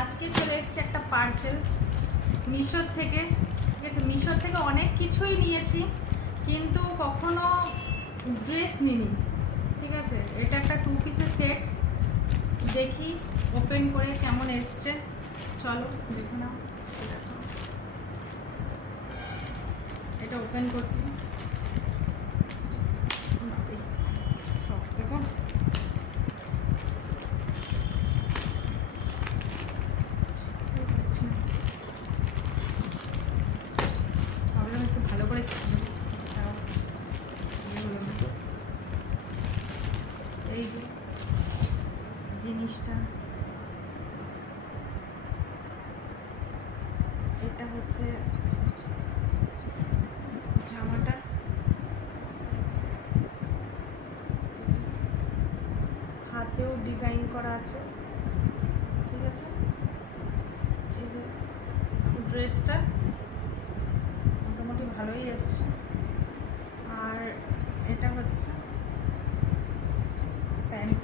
আজকে চলে এসছে একটা পার্সেল মিশোর থেকে। ঠিক আছে, মিশোর থেকে অনেক কিছুই নিয়েছি কিন্তু কখনো ড্রেস নিইনি। ঠিক আছে, এটা একটা 2 পিসের সেট। দেখি ওপেন করে কেমন এসছে, চলো দেখে নাও। এটা ওপেন করছি। দেখো ভাবলাম একটু ভালো করে এই যে জিনিসটা, এটা হচ্ছে জামাটা। হাতেও ডিজাইন করা আছে। ঠিক আছে, এই যে ড্রেসটা মোটামুটি ভালোই এসছে। আর এটা হচ্ছে প্যান্ট,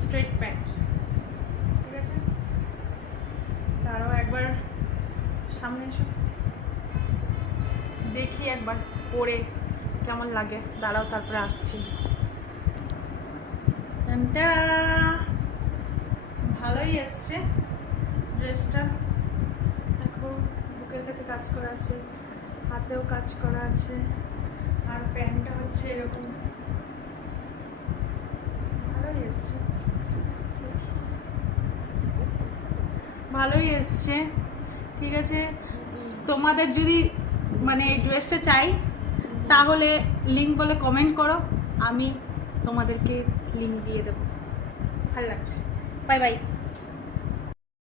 স্ট্রেট প্যান্ট। ঠিক আছে, তারও একবার সামনে এসো, দেখি একবার পরে কেমন লাগে। দাঁড়াও, তারপরে আসছি। ভালোই এসছে ড্রেসটা। দেখো বুকের কাছে কাজ করা আছে, হাতেও কাজ করা আছে। আর প্যান্টটা হচ্ছে এরকম, ভালোই এসছে, ভালোই এসছে। ঠিক আছে, তোমাদের যদি মানে এই ড্রেসটা চাই তাহলে লিঙ্ক বলে কমেন্ট করো, আমি তোমাদেরকে লিঙ্ক দিয়ে দেবো। ভালো লাগছে। Bye bye.